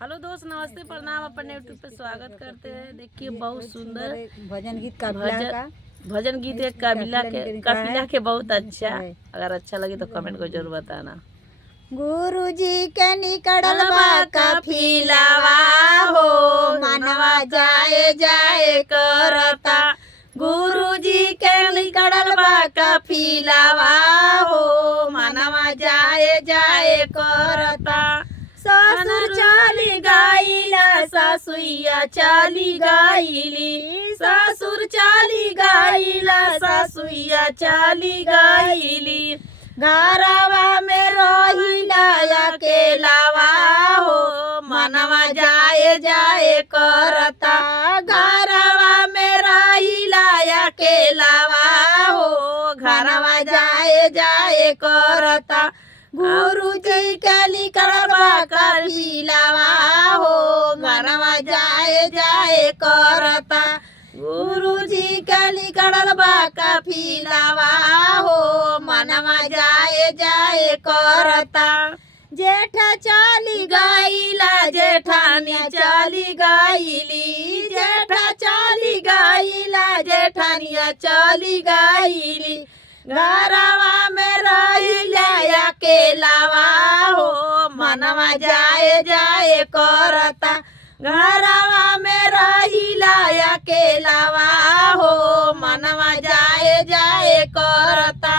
Hello दोस्त, नमस्ते, प्रणाम। अपन यूट्यूब पे स्वागत करते हैं। देखिए बहुत सुंदर भजन गीत काफिला भजन गीत एक काफिला के बहुत अच्छा। अगर अच्छा लगे तो कमेंट को जरूर बताना। गुरु जी के निकड़ल बा काफिलावा हो, मनवा जाए जाए करता। गुरु जी के निकड़ल बा काफिलावा हो, मनवा जाए जाए करता। ससुर चली गईला ससुइया चली गईली, ससुर चली गईला ससुइया चली गईली। घरवा में रहिला अकेलावा हो, मनवा जाए जाए करता। घरवा में रहिला अकेलावा हो, घरवा जाए जाए करता। गुरु जी के निकड़वा काफिलावा हो, घरवा जाए जाए करता। गुरु जी के निकड़वा काफिलावा हो, मनवा जाए जाए करता। जेठा चली गईला जेठानी चली गईली, जेठा चली गईला जेठानिया चली गईली। घरवा में रहिला अकेलावा हो, मनवा जाए जाए करता। घरवा में रहिला अकेलावा हो, मनवा जाए जाए करता।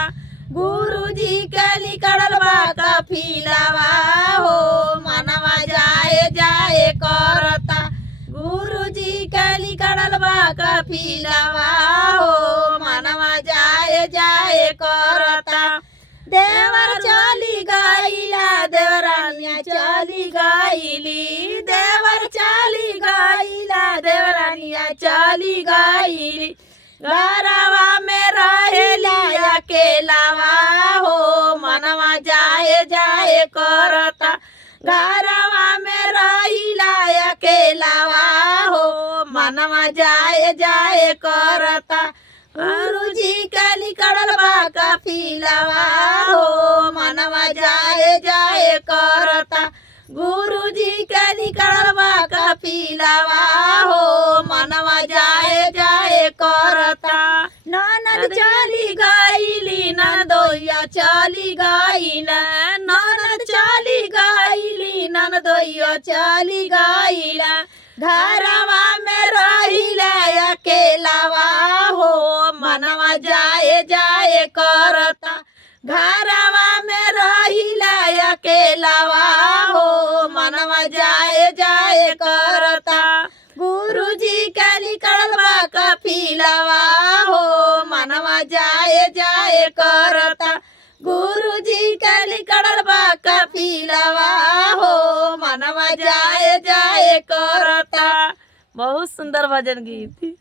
गुरु जी के निकड़ल बा काफिलावा हो, मनवा जाए जाए करता। गुरु जी के निकड़ल बा काफिलावा हो, मनवा जाए जाए करता। देवर चली गईला देवरानिया चली गईली, देवर चली गईला देवरानिया चली गईली। घरवा में रहेला अकेलावा हो, मनवा जाए जाए करता। घरवा में रहिला अकेलावा हो, मनवा जाए जाए करता। गुरु जी के निकड़ल बा काफिलावा हो, मनवा जाए जाए करता। गुरु जी के निकड़ल बा काफिलावा हो, मनवा जाए जाए करता। ननद चली गईली ननदोइया चली गईला, ननद चली गईली ननदोइया चली गईला। घरवा में रहिला अकेलावा हो, मनवा जाए जाए करता। घरवा में रहिला अकेलावा हो, मनवा जाए जाए करता। गुरु जी के निकड़ल बा काफिलावा हो, मनवा जाए जाए करता। गुरु जी के निकड़ल बा काफिलावा हो, मनवा जाए जाए करता। बहुत सुंदर भजन गीत।